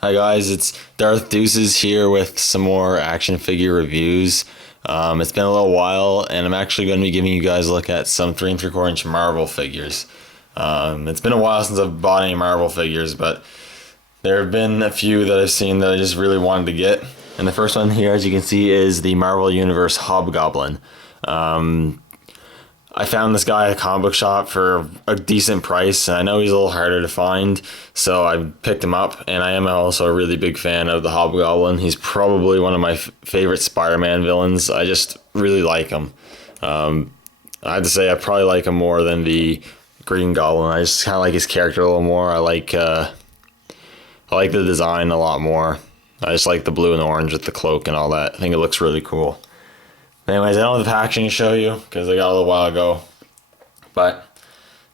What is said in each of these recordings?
Hi guys, it's Darth Deuces here with some more action figure reviews. It's been a little while, and I'm actually going to be giving you guys a look at some 3 3/4 inch Marvel figures. It's been a while since I've bought any Marvel figures, but there have been a few that I've seen that I just really wanted to get. And the first one here, as you can see, is the Marvel Universe Hobgoblin. I found this guy at a comic book shop for a decent price, and I know he's a little harder to find, so I picked him up, and I am also a really big fan of the Hobgoblin. He's probably one of my favorite Spider-Man villains. I just really like him. I have to say I probably like him more than the Green Goblin. I just kind of like his character a little more. I like the design a lot more. I just like the blue and orange with the cloak and all that. I think it looks really cool. Anyways, I don't have the packaging to show you because I got a little while ago, but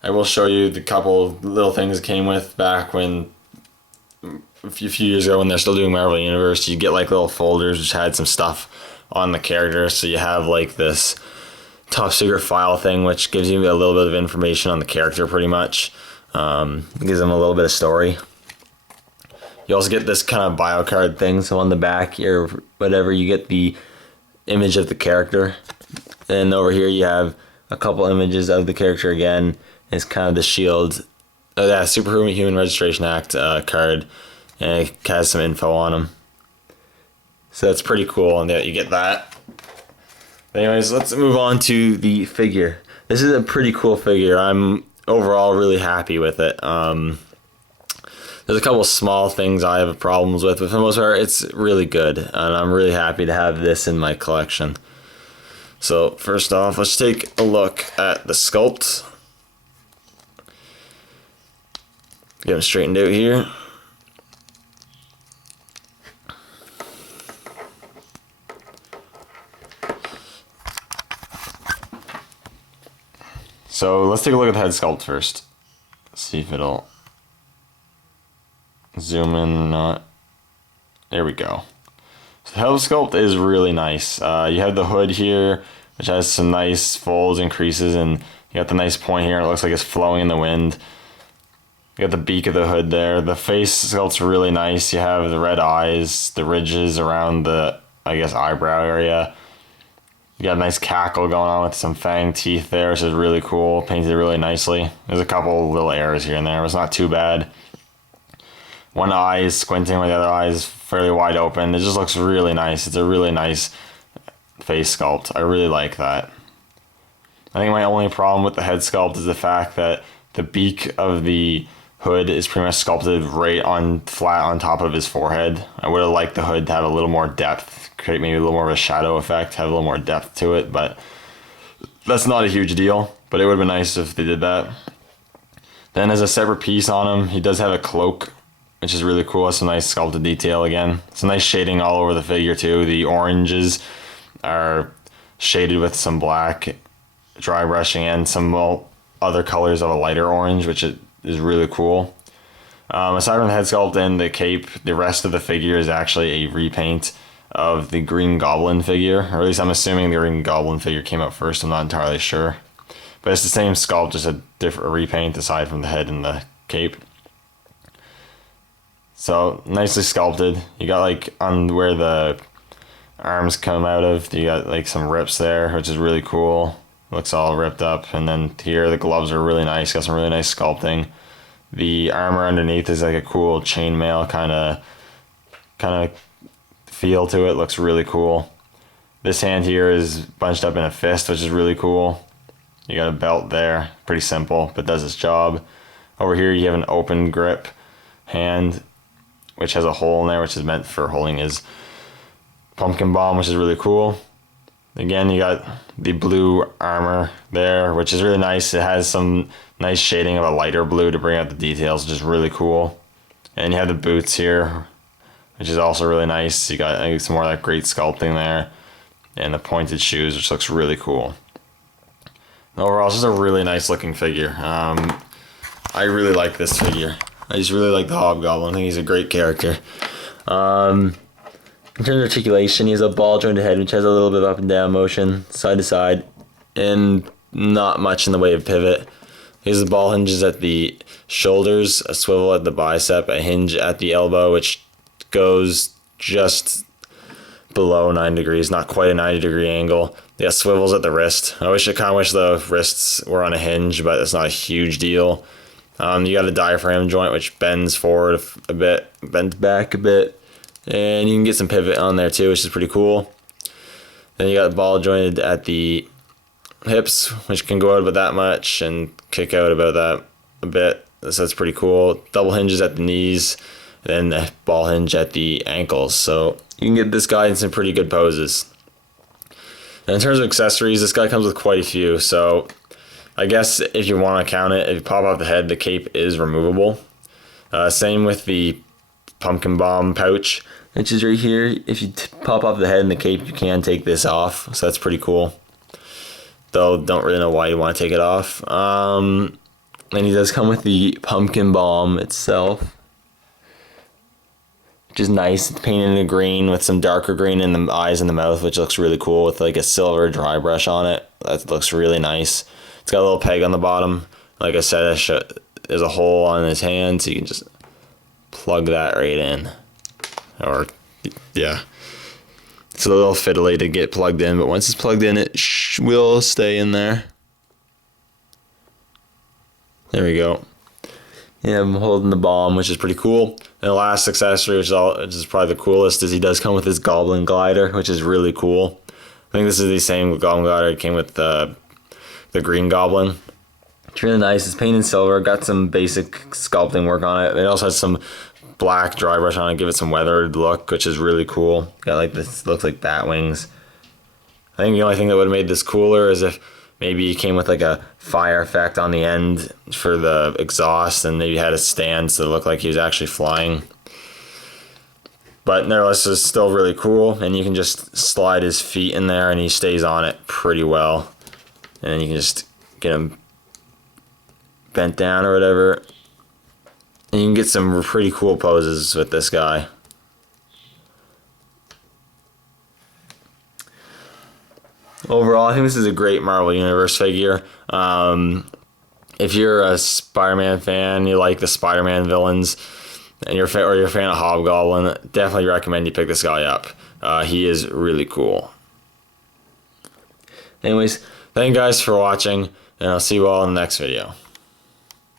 I will show you the couple little things it came with back when, a few years ago when they're still doing Marvel Universe. You get like little folders which had some stuff on the character. So you have like this top secret file thing which gives you a little bit of information on the character pretty much. It gives them a little bit of story. You also get this kind of bio card thing, so on the back or whatever you get the image of the character, and over here you have a couple images of the character again. It's kind of the shield, Superhuman Registration Act card, and it has some info on him, so that's pretty cool. And you get that. Anyways, let's move on to the figure. This is a pretty cool figure. I'm overall really happy with it. There's a couple small things I have problems with, but for the most part, it's really good, and I'm really happy to have this in my collection. So first off, let's take a look at the sculpt. Get them straightened out here. So let's take a look at the head sculpt first. See if it'll zoom in or not. There we go. So the head sculpt is really nice. You have the hood here, which has some nice folds and creases, and you got the nice point here. It looks like it's flowing in the wind. You got the beak of the hood there. The face sculpt's really nice. You have the red eyes, the ridges around the, I guess, eyebrow area. You got a nice cackle going on with some fang teeth there, which is really cool. Painted really nicely. There's a couple little errors here and there, but it's not too bad. One eye is squinting where the other eye is fairly wide open. It just looks really nice. It's a really nice face sculpt. I really like that. I think my only problem with the head sculpt is the fact that the beak of the hood is pretty much sculpted right on flat on top of his forehead. I would have liked the hood to have a little more depth, create maybe a little more of a shadow effect, have a little more depth to it, but that's not a huge deal. But it would have been nice if they did that. Then as a separate piece on him, he does have a cloak, which is really cool. It's a nice sculpted detail again. It's a nice shading all over the figure too. The oranges are shaded with some black dry brushing and some other colors of a lighter orange, which is really cool. Aside from the head sculpt and the cape, the rest of the figure is actually a repaint of the Green Goblin figure, or at least I'm assuming the Green Goblin figure came out first. I'm not entirely sure, but it's the same sculpt, just a different repaint aside from the head and the cape. So nicely sculpted. You got like on where the arms come out of, you got like some rips there, which is really cool. Looks all ripped up. And then here the gloves are really nice. Got some really nice sculpting. The armor underneath is like a cool chainmail kind of feel to it. Looks really cool. This hand here is bunched up in a fist, which is really cool. You got a belt there. Pretty simple, but does its job. Over here you have an open grip hand, which has a hole in there, which is meant for holding his pumpkin bomb, which is really cool. Again, you got the blue armor there, which is really nice. It has some nice shading of a lighter blue to bring out the details, which is really cool. And you have the boots here, which is also really nice. You got some more of that great sculpting there. And the pointed shoes, which looks really cool. And overall, it's just a really nice looking figure. I really like this figure. I just really like the Hobgoblin. I think he's a great character. In terms of articulation, he has a ball jointed head, which has a little bit of up and down motion, side to side, and not much in the way of pivot. He has the ball hinges at the shoulders, a swivel at the bicep, a hinge at the elbow, which goes just below 9 degrees, not quite a 90-degree angle. Yeah, swivels at the wrist. I kind of wish the wrists were on a hinge, but it's not a huge deal. You got a diaphragm joint which bends forward a bit, bends back a bit, and you can get some pivot on there too, which is pretty cool. Then you got ball jointed at the hips, which can go out about that much and kick out about that a bit. So that's pretty cool. Double hinges at the knees, and then the ball hinge at the ankles. So you can get this guy in some pretty good poses. And in terms of accessories, this guy comes with quite a few. So I guess if you want to count it, if you pop off the head, the cape is removable. Same with the pumpkin bomb pouch, which is right here. If you pop off the head and the cape, you can take this off. So that's pretty cool. Though don't really know why you want to take it off. And he does come with the pumpkin bomb itself, which is nice. It's painted in green with some darker green in the eyes and the mouth, which looks really cool with like a silver dry brush on it. That looks really nice. It's got a little peg on the bottom. Like I said, there's a hole on his hand, so you can just plug that right in. Or, yeah. It's a little fiddly to get plugged in, but once it's plugged in, it will stay in there. There we go. Yeah, I'm holding the bomb, which is pretty cool. And the last accessory, which is probably the coolest, is he does come with his Goblin glider, which is really cool. I think this is the same Goblin glider that came with the Green Goblin. It's really nice. It's painted silver. Got some basic sculpting work on it. It also has some black dry brush on it, give it some weathered look, which is really cool. Got like this, looks like bat wings. I think the only thing that would have made this cooler is if maybe it came with like a fire effect on the end for the exhaust, and maybe had a stand so it looked like he was actually flying. But nevertheless, it's still really cool, and you can just slide his feet in there and he stays on it pretty well. And then you can just get him bent down or whatever. And you can get some pretty cool poses with this guy. Overall, I think this is a great Marvel Universe figure. If you're a Spider-Man fan, you like the Spider-Man villains, and you're a fan of Hobgoblin, definitely recommend you pick this guy up. He is really cool. Anyways, thank you guys for watching, and I'll see you all in the next video.